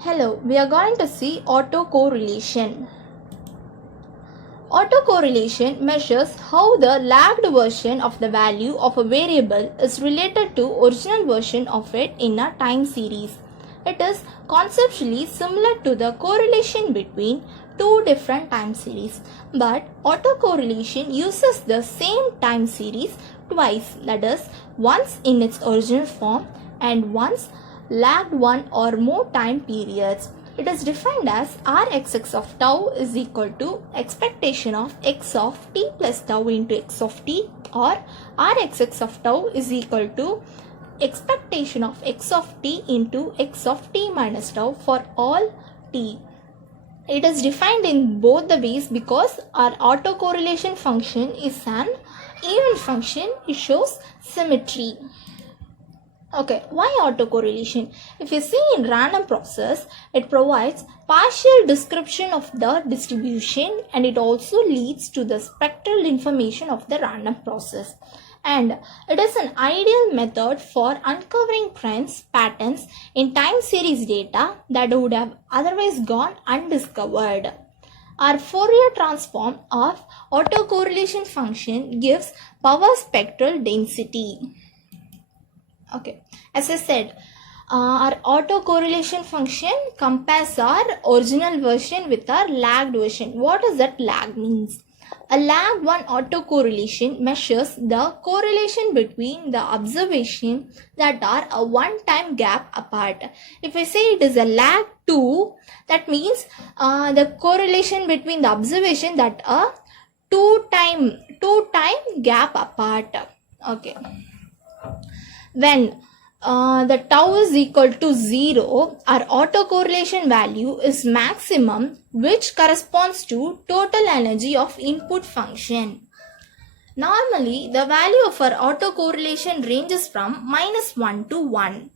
Hello, we are going to see autocorrelation. Autocorrelation measures how the lagged version of the value of a variable is related to original version of it in a time series. It is conceptually similar to the correlation between two different time series, but autocorrelation uses the same time series twice, that is, once in its original form and once lagged one or more time periods. It is defined as Rxx of tau is equal to expectation of x of t plus tau into x of t, or Rxx of tau is equal to expectation of x of t into x of t minus tau for all t. It is defined in both the ways because our autocorrelation function is an even function. It shows symmetry. Okay, why autocorrelation? If you see in random process, it provides partial description of the distribution and it also leads to the spectral information of the random process. And it is an ideal method for uncovering trends, patterns in time series data that would have otherwise gone undiscovered. Our Fourier transform of autocorrelation function gives power spectral density. Okay, as I said, our autocorrelation function compares our original version with our lagged version. What does that lag means? A lag 1 autocorrelation measures the correlation between the observation that are a one-time gap apart. If I say it is a lag 2, that means the correlation between the observation that are two-time gap apart. Okay. When the tau is equal to 0, our autocorrelation value is maximum, which corresponds to total energy of input function. Normally, the value of our autocorrelation ranges from -1 to 1.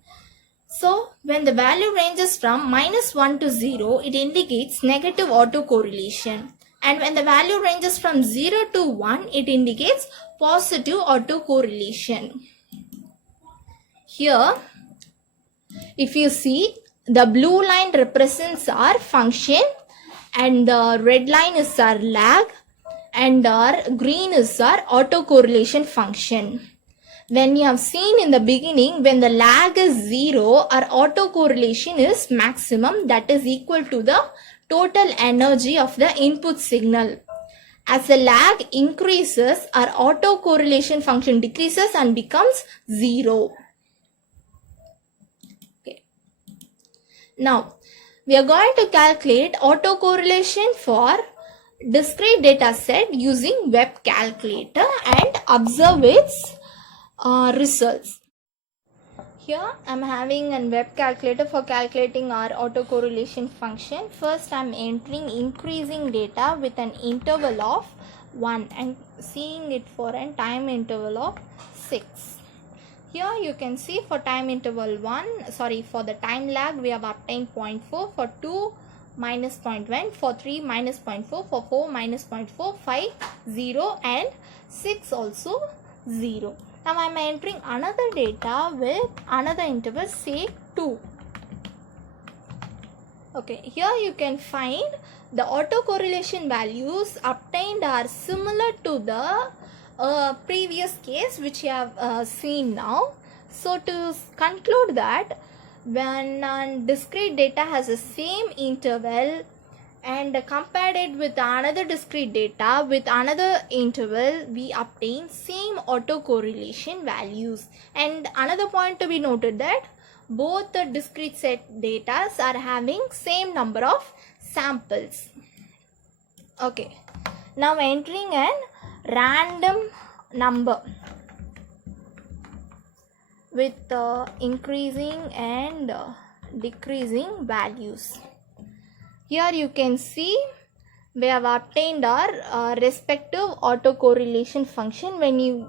So, when the value ranges from -1 to 0, it indicates negative autocorrelation. And when the value ranges from 0 to 1, it indicates positive autocorrelation. Here, if you see, the blue line represents our function and the red line is our lag and our green is our autocorrelation function. When you have seen in the beginning, when the lag is 0, our autocorrelation is maximum, that is equal to the total energy of the input signal. As the lag increases, our autocorrelation function decreases and becomes 0. Now, we are going to calculate autocorrelation for discrete data set using web calculator and observe its results. Here I am having a web calculator for calculating our autocorrelation function. First I am entering increasing data with an interval of 1 and seeing it for a time interval of 6. Here you can see for time interval 1, for the time lag we have obtained 0.4, for 2 minus 0.1, for 3 minus 0.4, for 4 minus 0.4, 5, 0 and 6 also 0. Now I am entering another data with another interval, say 2. Okay, here you can find the autocorrelation values obtained are similar to the previous case which you have seen now. So to conclude that when discrete data has the same interval and compared it with another discrete data with another interval, we obtain same autocorrelation values. And another point to be noted that both the discrete set data are having same number of samples. Okay, now entering an random number with increasing and decreasing values. Here you can see we have obtained our respective autocorrelation function. When you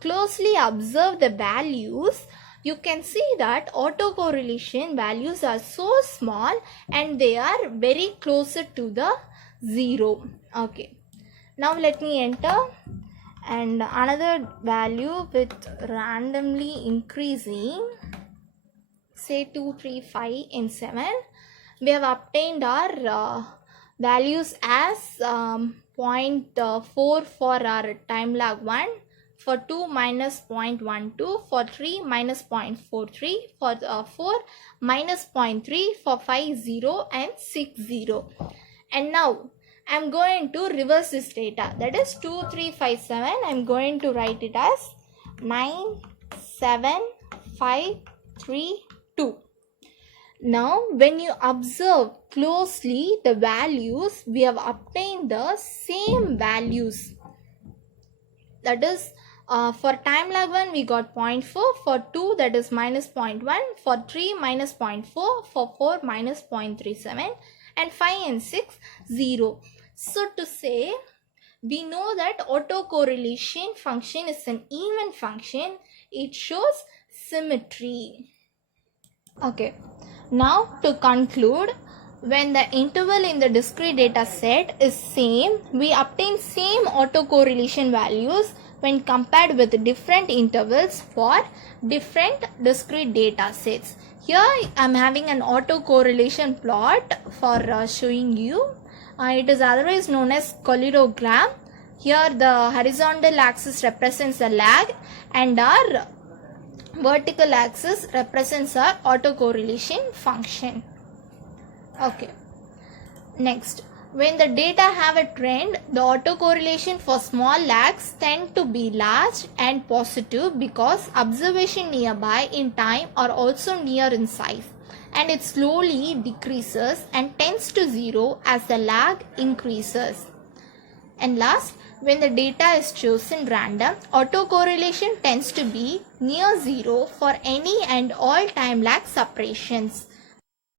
closely observe the values, you can see that autocorrelation values are so small and they are very closer to the 0. Okay. Now let me enter and another value with randomly increasing, say 2, 3, 5 and 7. we have obtained our values as 0.4 for our time lag 1, for 2 minus 0.12, for 3 minus 0.43, for 4 minus 0.3, for 5 0 and 6 0. And now I am going to reverse this data, that is 2 3 5 7. I am going to write it as 9 7 5 3 2. Now when you observe closely the values, we have obtained the same values. That is for time lag 1 we got 0.4, for 2 that is minus 0.1, for 3 minus 0.4, for 4 minus 0.37, and 5 and 6 0. So to say, we know that autocorrelation function is an even function. It shows symmetry. Okay, now to conclude, when the interval in the discrete data set is same, we obtain same autocorrelation values when compared with different intervals for different discrete data sets. Here I am having an autocorrelation plot for showing you. It is otherwise known as Collirogram. Here the horizontal axis represents the lag and our vertical axis represents our autocorrelation function. Okay. Next, when the data have a trend, the autocorrelation for small lags tend to be large and positive because observation nearby in time are also near in size, and it slowly decreases and tends to 0 as the lag increases. And last, when the data is chosen random, autocorrelation tends to be near 0 for any and all time lag separations.